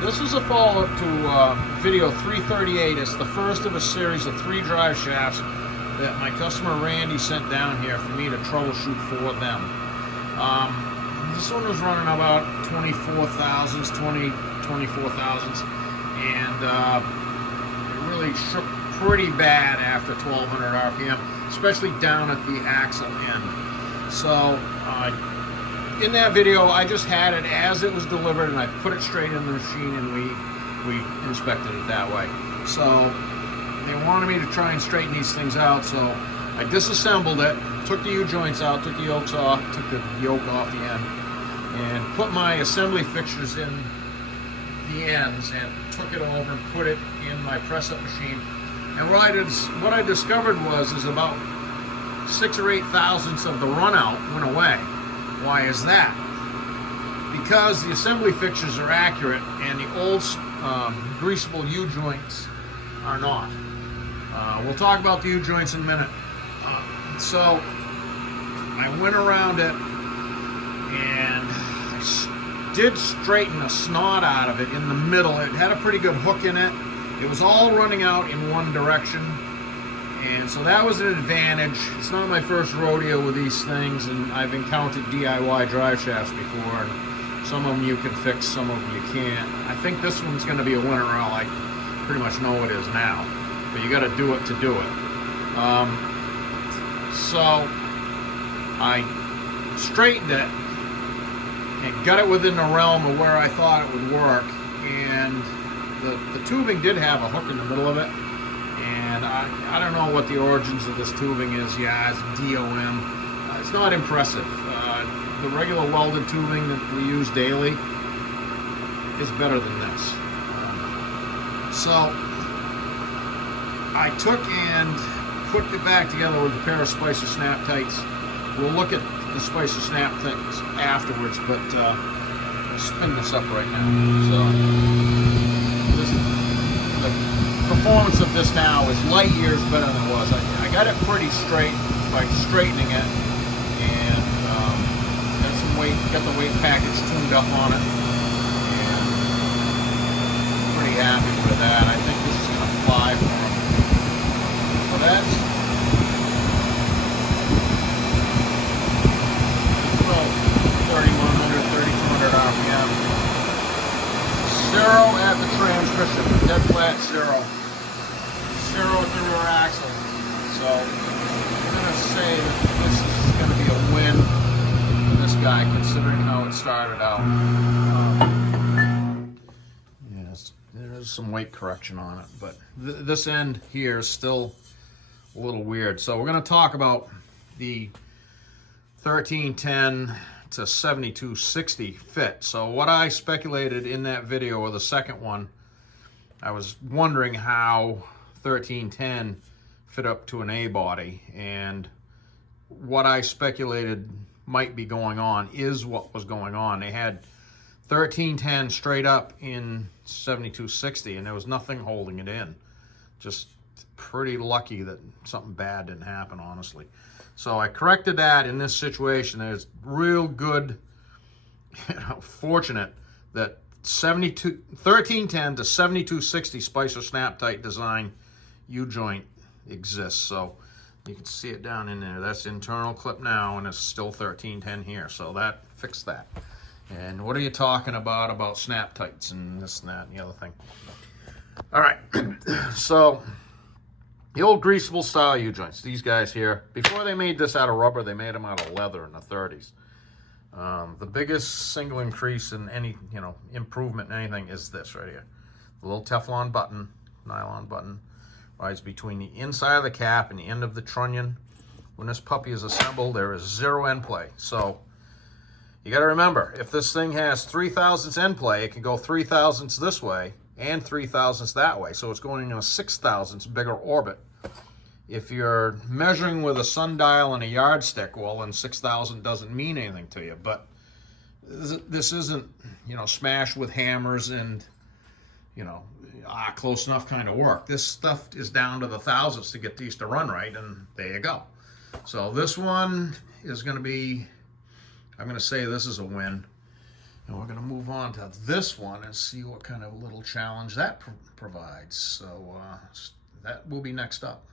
This is a follow-up to video 338. It's the first of a series of 3 drive shafts that my customer Randy sent down here for me to troubleshoot for them. This one was running about 24 thousandths, and it really shook pretty bad after 1200 RPM, especially down at the axle end. So in that video, I just had it as it was delivered, and I put it straight in the machine, and we inspected it that way. So they wanted me to try and straighten these things out, so I disassembled it, took the U-joints out, took the yokes off, took the yoke off the end, and put my assembly fixtures in the ends, and took it over and put it in my press-up machine. And what I discovered is about 6 or 8 thousandths of the runout went away. Why is that? Because the assembly fixtures are accurate and the old greasable U-joints are not. We'll talk about the U-joints in a minute. So I went around it and I did straighten a snot out of it in the middle. It had a pretty good hook in it. It was all running out in one direction. And so that was an advantage. It's not my first rodeo with these things, and I've encountered DIY drive shafts before. And some of them you can fix, some of them you can't. I think this one's going to be a winner. Well, I pretty much know it is now, but you got to do it to do it. So I straightened it and got it within the realm of where I thought it would work. And the tubing did have a hook in the middle of it. And I don't know what the origins of this tubing is. Yeah, it's DOM. It's not impressive. The regular welded tubing that we use daily is better than this. So I took and put it back together with a pair of Spicer Snap Tights. We'll look at the Spicer Snap things afterwards, but I'll spin this up right now. So the performance of this now is light years better than it was. I got it pretty straight by straightening it, and got some weight, got the weight package tuned up on it, and pretty happy with that. I think this is going to fly for them. So that's about 3100, 3200 RPM. Zero at the transmission, dead flat zero. Zero at the rear axle. So I'm going to say that this is going to be a win for this guy, considering how it started out. Yes, there's some weight correction on it, but this end here is still a little weird. So we're going to talk about the 1310 to 7260 fit. So what I speculated in that video, or the second one, I was wondering how 1310 fit up to an A body, and what I speculated might be going on is what was going on. They had 1310 straight up in 7260, and there was nothing holding it in. Just pretty lucky that something bad didn't happen, honestly. So I corrected that in this situation. It's real good, fortunate that 1310 to 7260 Spicer Snap Tight design U-joint exists. So you can see it down in there. That's internal clip now, and it's still 1310 here. So that fixed that. And what are you talking about snap tights and this and that and the other thing? All right, so the old greasable style U-joints, these guys here, before they made this out of rubber, they made them out of leather in the 30s. The biggest single increase in any, improvement in anything is this right here. The little Teflon button, nylon button, rides between the inside of the cap and the end of the trunnion. When this puppy is assembled, there is 0 end play. So you got to remember, if this thing has 3 thousandths end play, it can go 3 thousandths this way and 3 thousandths that way. So it's going in a 6 thousandths bigger orbit. If you're measuring with a sundial and a yardstick, well, then 6,000 doesn't mean anything to you. But this isn't, smash with hammers and, close enough kind of work. This stuff is down to the thousandths to get these to run right, and there you go. So this one is going to be, I'm going to say this is a win. And we're going to move on to this one and see what kind of little challenge that provides. So that will be next up.